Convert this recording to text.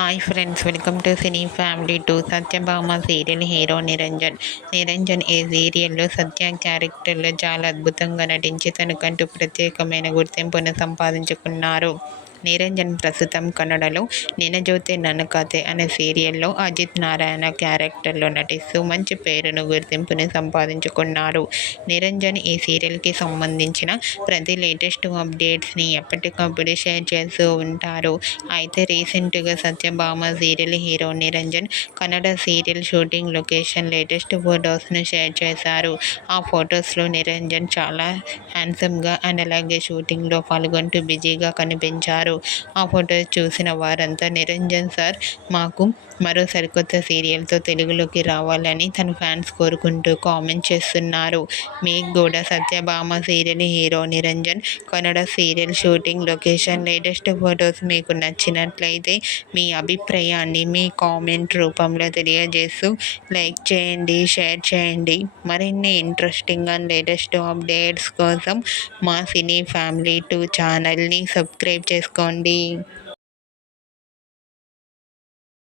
Hi friends, welcome to cine family 2. Satyabhama serial hero Niranjan. Niranjan ఈ సీరియల్లో సత్య క్యారెక్టర్లో చాలా అద్భుతంగా నటించి తనకంటూ ప్రత్యేకమైన గుర్తింపును సంపాదించుకున్నారు. నిరంజన్ ప్రస్తుతం కన్నడలో నినజోతే నన్ను కథే అనే సీరియల్లో అజిత్ నారాయణ క్యారెక్టర్లో నటిస్తూ మంచి పేరును గుర్తింపుని సంపాదించుకున్నారు. నిరంజన్ ఈ సీరియల్కి సంబంధించిన ప్రతి లేటెస్ట్ అప్డేట్స్ని ఎప్పటికప్పుడు షేర్ చేస్తూ ఉంటారు. అయితే రీసెంట్గా Satyabhama serial hero Niranjan Kannada serial shooting location latest ఫొటోస్ను షేర్ చేశారు. ఆ ఫొటోస్లో నిరంజన్ చాలా హ్యాండ్సమ్గా అండ్ అలాగే షూటింగ్లో పాల్గొంటూ బిజీగా కనిపించారు. ఆ ఫొటోస్ చూసిన వారంతా నిరంజన్ సార్ మాకు మరో సరికొత్త సీరియల్తో తెలుగులోకి రావాలని తన ఫ్యాన్స్ కోరుకుంటూ కామెంట్ చేస్తున్నారు. మీకు కూడా Satyabhama serial hero Niranjan Kannada serial shooting location latest photos మీకు నచ్చినట్లయితే మీ అభిప్రాయాన్ని మీ కామెంట్ రూపంలో తెలియజేస్తూ లైక్ చేయండి, షేర్ చేయండి. మరిన్ని ఇంట్రెస్టింగ్ అండ్ లేటెస్ట్ అప్డేట్స్ కోసం మా సినీ ఫ్యామిలీ 2 ఛానల్ని సబ్స్క్రైబ్ చేసుకోండి.